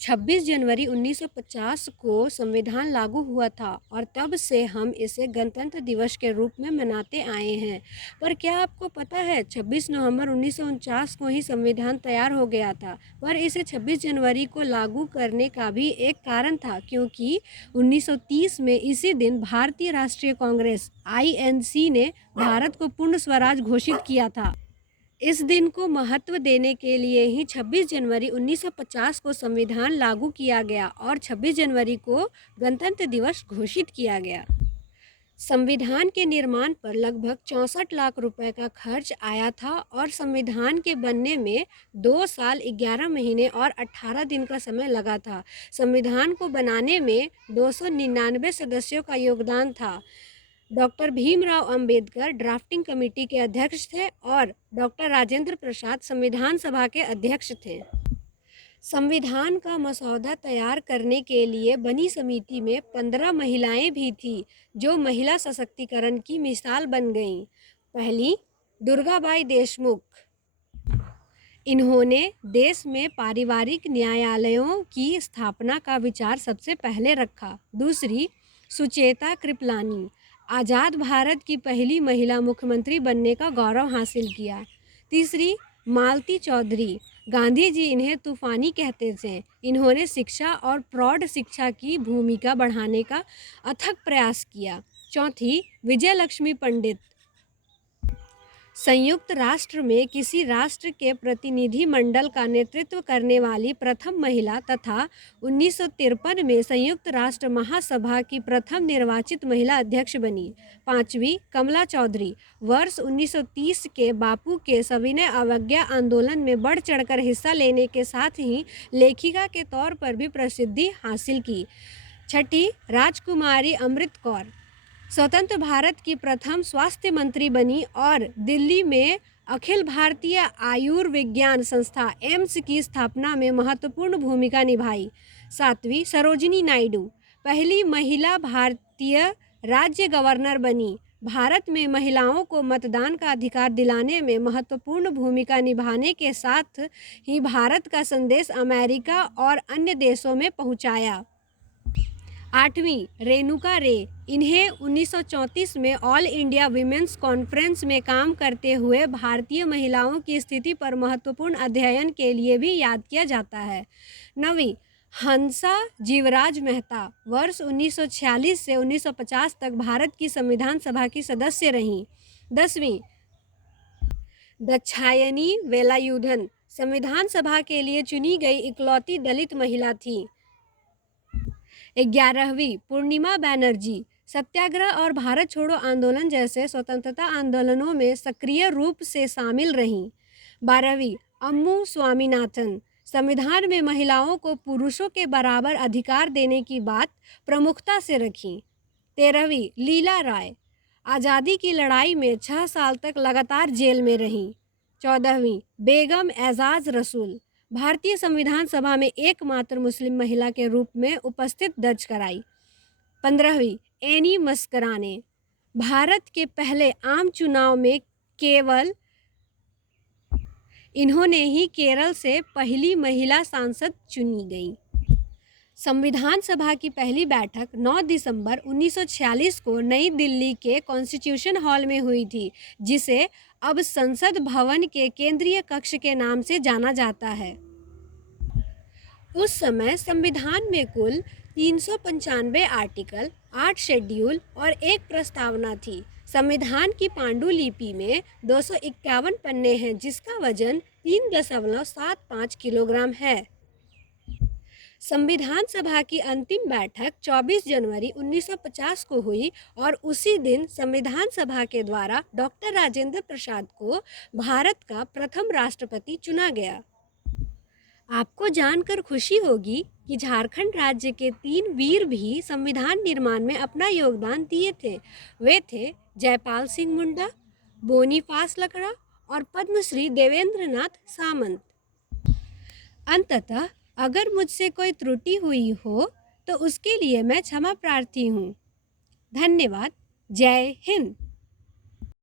26 जनवरी 1950 को संविधान लागू हुआ था और तब से हम इसे गणतंत्र दिवस के रूप में मनाते आए हैं। पर क्या आपको पता है 26 नवंबर 1949 को ही संविधान तैयार हो गया था, पर इसे 26 जनवरी को लागू करने का भी एक कारण था, क्योंकि 1930 में इसी दिन भारतीय राष्ट्रीय कांग्रेस (INC) ने भारत को पूर्ण स्वराज घोषित किया था। इस दिन को महत्व देने के लिए ही 26 जनवरी 1950 को संविधान लागू किया गया और 26 जनवरी को गणतंत्र दिवस घोषित किया गया। संविधान के निर्माण पर लगभग 64 लाख रुपए का खर्च आया था और संविधान के बनने में 2 साल 11 महीने और 18 दिन का समय लगा था। संविधान को बनाने में 299 सदस्यों का योगदान था। Doctor Bhimrao Ambedkar drafting committee के अध्यक्ष थे और डॉक्टर राजेंद्र प्रसाद संविधान सभा के अध्यक्ष थे। संविधान का मसौदा तैयार करने के लिए बनी समिति में 15 महिलाएं भी थीं, जो महिला सशक्तिकरण की मिसाल बन गईं। पहली, दुर्गाबाई देशमुख। इन्होंने देश में पारिवारिक न्यायालयों की स्थापना का विचार सबसे पहले रखा। दूसरी, सुचेता कृपलानी। आज़ाद भारत की पहली महिला मुख्यमंत्री बनने का गौरव हासिल किया। तीसरी, मालती चौधरी। गांधी जी इन्हें तूफानी कहते थे। इन्होंने शिक्षा और प्रौढ़ शिक्षा की भूमिका बढ़ाने का अथक प्रयास किया। चौथी, विजयलक्ष्मी पंडित। संयुक्त राष्ट्र में किसी राष्ट्र के प्रतिनिधिमंडल का नेतृत्व करने वाली प्रथम महिला तथा 1953 में संयुक्त राष्ट्र महासभा की प्रथम निर्वाचित महिला अध्यक्ष बनी। पांचवी, कमला चौधरी। वर्ष 1930 के बापू के सविनय अवज्ञा आंदोलन में बढ़ चढ़कर हिस्सा लेने के साथ ही लेखिका के तौर पर भी प्रसिद्धि हासिल की। छठी, राजकुमारी अमृत कौर। स्वतंत्र भारत की प्रथम स्वास्थ्य मंत्री बनी और दिल्ली में अखिल भारतीय आयुर्विज्ञान संस्था एम्स की स्थापना में महत्वपूर्ण भूमिका निभाई। सातवीं, सरोजिनी नायडू। पहली महिला भारतीय राज्य गवर्नर बनी। भारत में महिलाओं को मतदान का अधिकार दिलाने में महत्वपूर्ण भूमिका निभाने के साथ ही भारत का संदेश अमेरिका और अन्य देशों में पहुंचाया। आठवीं, रेणुका रे। इन्हें 1934 में ऑल इंडिया वीमेंस कॉन्फ्रेंस में काम करते हुए भारतीय महिलाओं की स्थिति पर महत्वपूर्ण अध्ययन के लिए भी याद किया जाता है। नवीं, हंसा जीवराज मेहता। वर्ष 1946 से 1950 तक भारत की संविधान सभा की सदस्य रहीं। 10वीं, दाक्षायणी वेलायुधन। संविधान सभा के लिए चुनी गई इकलौती दलित महिला थी। 11वीं, पूर्णिमा बनर्जी। सत्याग्रह और भारत छोड़ो आंदोलन जैसे स्वतंत्रता आंदोलनों में सक्रिय रूप से शामिल रहीं। 12वीं, अम्मू स्वामीनाथन। संविधान में महिलाओं को पुरुषों के बराबर अधिकार देने की बात प्रमुखता से रखी। 13वीं, लीला राय। आज़ादी की लड़ाई में 6 साल तक लगातार जेल में रहीं। 14वीं, बेगम एजाज रसूल। भारतीय संविधान सभा में एकमात्र मुस्लिम महिला के रूप में उपस्थित दर्ज कराई। 15वीं, एनी मस्कराने। भारत के पहले आम चुनाव में केवल इन्होंने ही केरल से पहली महिला सांसद चुनी गई। संविधान सभा की पहली बैठक 9 दिसंबर 1946 को नई दिल्ली के कॉन्स्टिट्यूशन हॉल में हुई थी, जिसे अब संसद भवन के केंद्रीय कक्ष के नाम से जाना जाता है। उस समय संविधान में कुल 395 आर्टिकल, 8 शेड्यूल और 1 प्रस्तावना थी। संविधान की पांडुलिपि में 251 पन्ने हैं, जिसका वजन 3.75 किलोग्राम है। संविधान सभा की अंतिम बैठक 24 जनवरी 1950 को हुई और उसी दिन संविधान सभा के द्वारा डॉक्टर राजेंद्र प्रसाद को भारत का प्रथम राष्ट्रपति चुना गया। आपको जानकर खुशी होगी कि झारखंड राज्य के 3 वीर भी संविधान निर्माण में अपना योगदान दिए थे। वे थे जयपाल सिंह मुंडा, बोनीफास लकड़ा और पद्मश्री देवेंद्र नाथ सामंत। अंततः अगर मुझसे कोई त्रुटि हुई हो तो उसके लिए मैं क्षमा प्रार्थी हूँ। धन्यवाद। जय हिंद।